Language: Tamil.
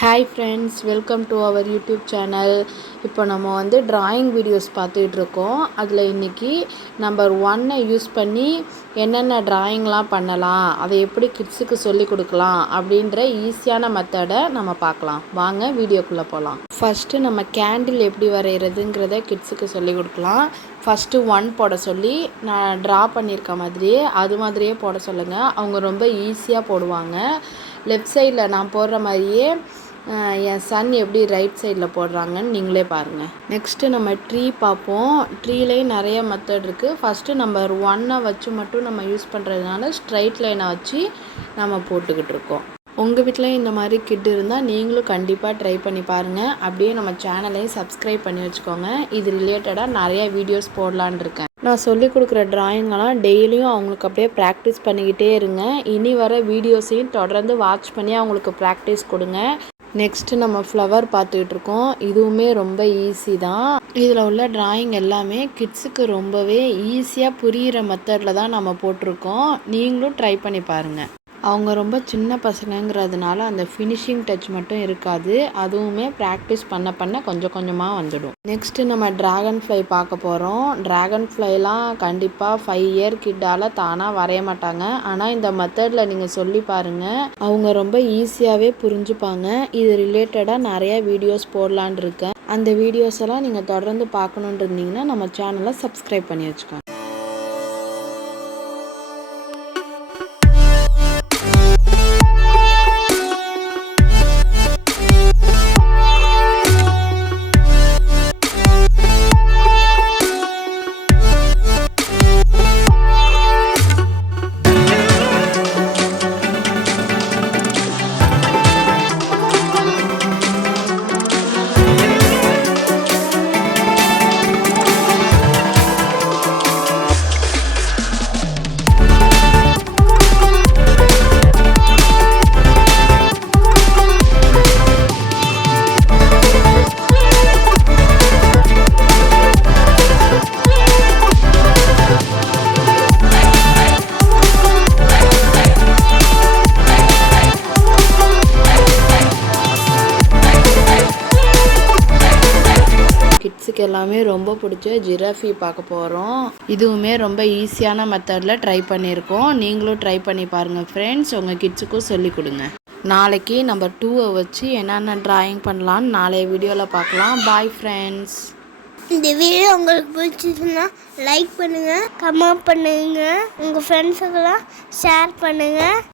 Hi friends, welcome to our YouTube channel. இப்போ நம்ம ட்ராயிங் வீடியோஸ் பார்த்துட்ருக்கோம். அதில் இன்றைக்கி நம்பர் 1 யூஸ் பண்ணி என்னென்ன ட்ராயிங்லாம் பண்ணலாம், அதை எப்படி கிட்ஸுக்கு சொல்லி கொடுக்கலாம் அப்படின்ற ஈஸியான மெத்தடை நம்ம பார்க்கலாம். வாங்க வீடியோக்குள்ளே போகலாம். ஃபஸ்ட்டு நம்ம கேண்டில் எப்படி வரைகிறதுங்கிறத கிட்ஸுக்கு சொல்லி கொடுக்கலாம். ஃபஸ்ட்டு 1 போட சொல்லி நான் ட்ரா பண்ணியிருக்க மாதிரியே அது மாதிரியே போட சொல்லுங்கள். அவங்க ரொம்ப ஈஸியாக போடுவாங்க. லெஃப்ட் சைடில் நான் போடுற மாதிரியே என் சன் எப்படி ரைட் சைடில் போடுறாங்கன்னு நீங்களே பாருங்கள். நெக்ஸ்ட்டு நம்ம ட்ரீ பார்ப்போம். ட்ரீலேயும் நிறைய மெத்தட் இருக்குது. ஃபஸ்ட்டு நம்பர் 1 வச்சு மட்டும் நம்ம யூஸ் பண்ணுறதுனால ஸ்ட்ரைட் லைனை வச்சு நம்ம போட்டுக்கிட்டு இருக்கோம். உங்கள் வீட்லேயும் இந்த மாதிரி கிட் இருந்தால் நீங்களும் கண்டிப்பாக ட்ரை பண்ணி பாருங்கள். அப்படியே நம்ம சேனலையும் சப்ஸ்கிரைப் பண்ணி வச்சுக்கோங்க. இது ரிலேட்டடாக நிறைய வீடியோஸ் போடலான் இருக்கேன். நான் சொல்லிக் கொடுக்குற ட்ராயிங்கெல்லாம் டெய்லியும் அவங்களுக்கு அப்படியே ப்ராக்டிஸ் பண்ணிக்கிட்டே இருங்க. இனி வர வீடியோஸையும் தொடர்ந்து வாட்ச் பண்ணி அவங்களுக்கு ப்ராக்டிஸ் கொடுங்க. நெக்ஸ்ட்டு நம்ம ஃப்ளவர் பார்த்துக்கிட்டு இருக்கோம். இதுவுமே ரொம்ப ஈஸி தான். இதில் உள்ள ட்ராயிங் எல்லாமே கிட்ஸுக்கு ரொம்பவே ஈஸியாக புரிகிற மெத்தடில் தான் நம்ம போட்டிருக்கோம். நீங்களும் ட்ரை பண்ணி பாருங்கள். அவங்க ரொம்ப சின்ன பசங்கங்கிறதுனால அந்த ஃபினிஷிங் டச் மட்டும் இருக்காது. அதுவுமே ப்ராக்டிஸ் பண்ண பண்ண கொஞ்சம் கொஞ்சமாக வந்துடும். நெக்ஸ்ட்டு நம்ம ட்ராகன் ஃப்ளை பார்க்க போகிறோம். ட்ராகன் ஃப்ளைலாம் கண்டிப்பாக 5 இயர் கிட்டால் தானாக வரைய மாட்டாங்க. ஆனால் இந்த மெத்தடில் நீங்கள் சொல்லி பாருங்கள், அவங்க ரொம்ப ஈஸியாகவே புரிஞ்சுப்பாங்க. இது ரிலேட்டடாக நிறைய வீடியோஸ் போடலான் இருக்கேன். அந்த வீடியோஸ் எல்லாம் நீங்கள் தொடர்ந்து பார்க்கணுன்னு இருந்தீங்கன்னா நம்ம சேனலை சப்ஸ்கிரைப் பண்ணி வச்சுக்கோங்க. கிட்ஸுக்கு எல்லாமே ரொம்ப பிடிச்ச ஜிராஃபி பார்க்க போகிறோம். இதுவுமே ரொம்ப ஈஸியான மெத்தடில் ட்ரை பண்ணியிருக்கோம். நீங்களும் ட்ரை பண்ணி பாருங்கள் ஃப்ரெண்ட்ஸ். உங்கள் கிட்ஸுக்கும் சொல்லிக் கொடுங்க. நாளைக்கு நம்பர் 2 வச்சு என்னென்ன ட்ராயிங் பண்ணலான்னு நாளைய வீடியோவில் பார்க்கலாம். Bye friends. இந்த வீடியோ உங்களுக்கு பிடிச்சதுன்னா லைக் பண்ணுங்கள், கமெண்ட் பண்ணுங்கள், உங்கள் ஃப்ரெண்ட்ஸுக்கெல்லாம் ஷேர் பண்ணுங்கள்.